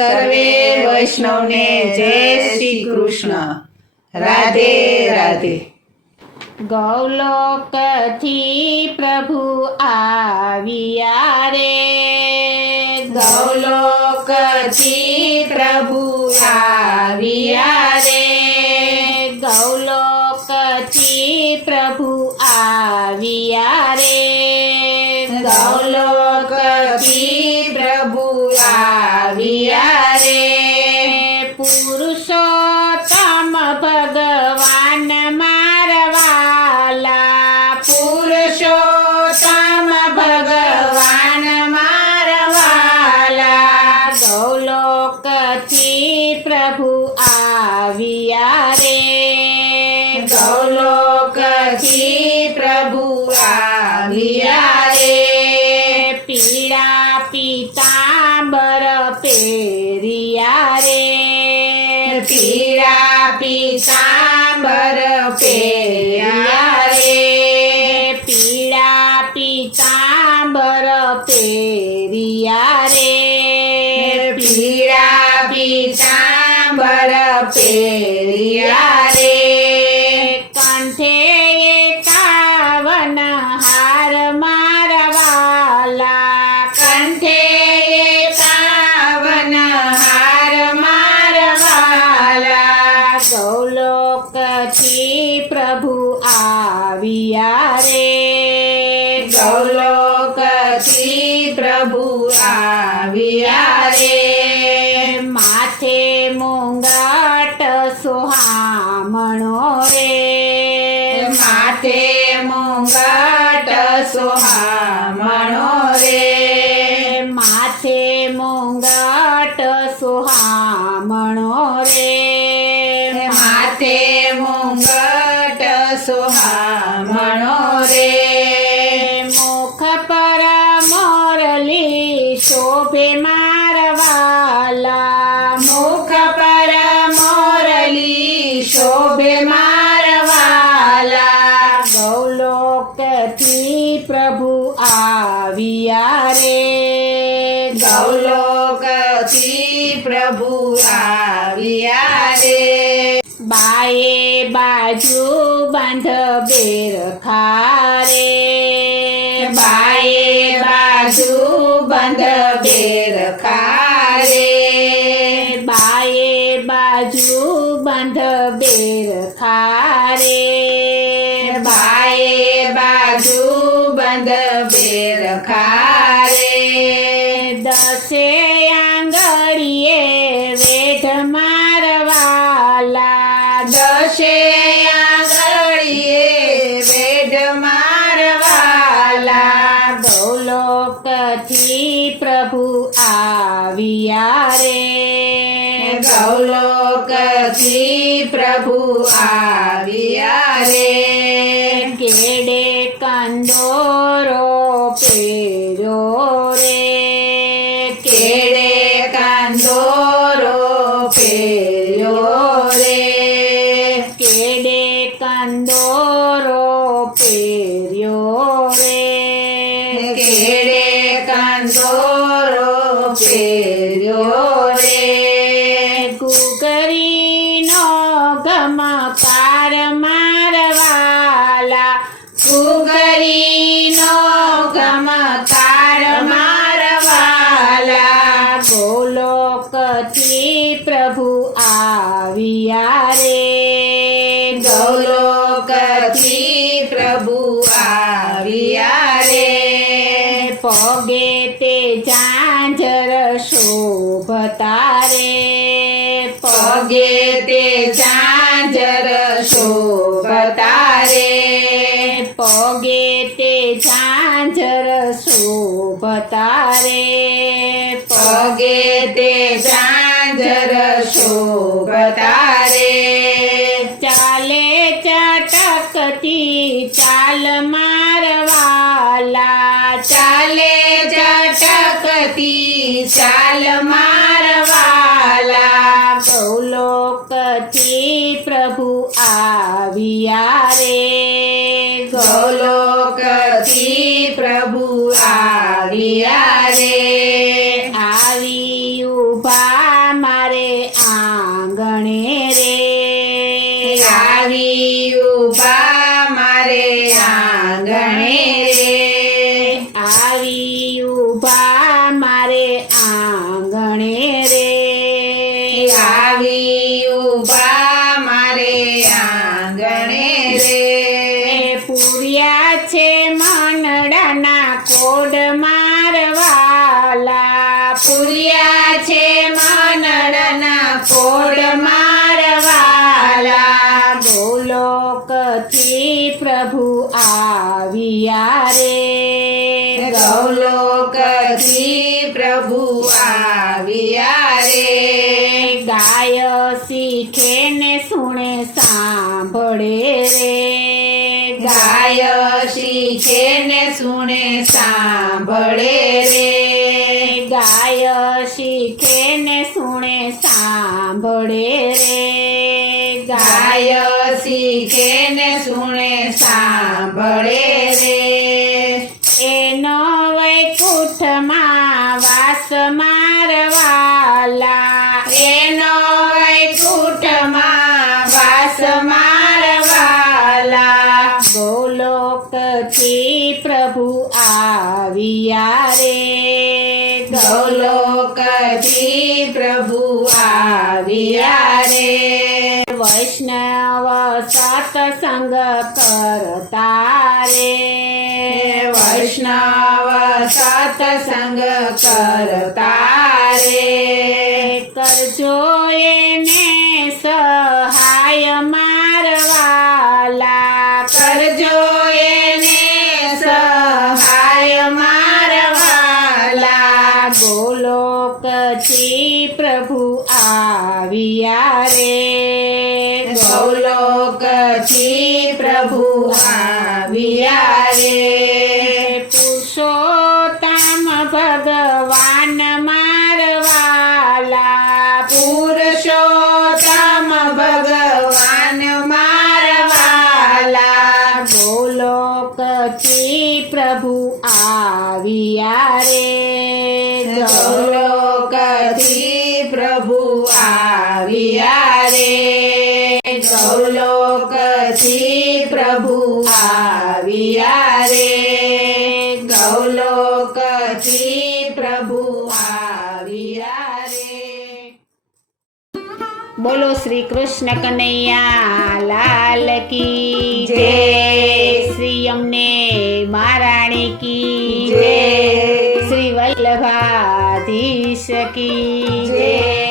સર્વે વૈષ્ણવને જય શ્રી કૃષ્ણ. રાધે રાધે. ગૌલોકથી પ્રભુ આવ્યા રે, ગૌલોકથી પ્રભુ આવ્યા રે, ગૌલોકથી પ્રભુ આવ્યા રે, ગૌલોકથી પ્રભુ આવ્યા રે, પુરુષોત્તમ ભગવાન મારવાલા, પુરુષોત્તમ ભગવાન મારવાલા, ગૌલોકથી પ્રભુ આવ્યા રે, ગૌલોકથી પ્રભુ આવ્યા રે, પીળા પીતાંબર પહેર્યા રે, પીળા પીતાંબર પહેર્યા રે, પીળા પીતાંબર પહેર્યા રે, પીળા પીતાંબર પહેર્યા રે, કંઠે એકાવન હાર મારવાલા, કંઠે એકાવન હાર મારવાલા, ગૌલોકથી પ્રભુ આવ્યા રે, ગૌલોકથી પ્રભુ આવ્યા રે, માથે મુંગાટ સોહામણો રે, માથે મુંગટ સોહામણો રે, માથે મુંગાટ સોહામણો રે, માથે મુંગટ સોહામણો રે, મુખ પર મોરલી શોભે મારવાલા, મુખ પર મોરલી શોભે મારવાલા, ગૌલોકથી પ્રભુ આવ્યા રે, ગૌલોકથી પ્રભુ આવ્યા રે, બાએ બાજુ બંધ બેરખા રે, બાએ બાજુ બંધ બેરખા રે, બાએ બાજુ બંધ બેરખા રે, બાએ બાજુ બંધ બેરખા રે, દસે આંગળીએ વેઢ મારવાલા, દશે આંગળીએ વેઢ મારવાલા, ગૌલોકથી પ્રભુ આવ્યા રે, ગૌલોકથી પ્રભુ આવ્યા રે, કેડે કંદોરો પહેર્યો રે, કેડે કંદોરો પહેર્યો રે, કેડે કંદોરો પહેર્યો રે, કેડે કંદોરો પહેર્યો રે, ગુગરીનો ગમકાર મારવાલા, ગુગરીનો ગમકાર મારવાલા, ગૌલોકથી પ્રભુ આવ્યા રે, ગૌલોકથી પ્રભુ આવ્યા રે, પગે તે ઝાંઝર શોભતા રે, પગે તે ઝાંઝર શોભતા રે, પગે તે ઝાંઝર શોભતા રે, પગે તે ઝાંઝર શોભતા રે, ચાલે ચટકતી ચાલ મારવાલા, ચાલે ચટકતી ચાલ મારવાલા, ગૌલોકથી પ્રભુ આવ્યા રે, ગૌલોકથી પ્રભુ આવ્યા રે, આવી ઉભા આવી ઉભા મારે આંગણે રે આવી ઊભા મારે આંગણે રે આવી ઉભા મારે આંગણે રે પૂર્યા છે મનડાના કોડ મારવાલા પૂર્યા છે મનડના કોડ મારવાલા ગોલોકથી પ્રભુ આવ્યા રે ગૌલોકથી પ્રભુ આવ્યા રે ગાય શીખે ને સુણે સાંભળે રે ગાય શીખે ને સુણે સાંભળે રે ગાય શીખે ને સુણે સાંભળે રે ગાય શીખે ને સુણે સાંભળે રે એનો વૈકુંઠમાં વાસ મારવાલા એનો વૈકુંઠમાં વાસ મારવાલા ગોલોકથી પ્રભુ આવ્યા રે ગૌલોકથી પ્રભુ આવ્યા રે વૈષ્ણવ સત્સંગ કરતા રે વૈષ્ણવ સત્સંગ કરતા રે કરજો એને સહાય મારવાલા કરજો એને સહાય મારવાલા ગોલોકથી પ્રભુ આવ્યા રે ગૌલોકથી પ્રભુ આવ્યા રે પુરુષોત્તમ ભગવાન મારવાલા પુરુષોત્તમ ભગવાન મારવાલા ગોલોકથી પ્રભુ આવ્યા રે ગૌલોકથી પ્રભુ આવ્યા રે ગૌલોકથી પ્રભુ આવ્યા રે ગૌલોકથી પ્રભુ આવ્યા રે બોલો શ્રી કૃષ્ણ કનૈયા લાલ કી જય. શ્રી અમને મહારાણી કી જય. શ્રી વલ્લભાધીશ કી જય.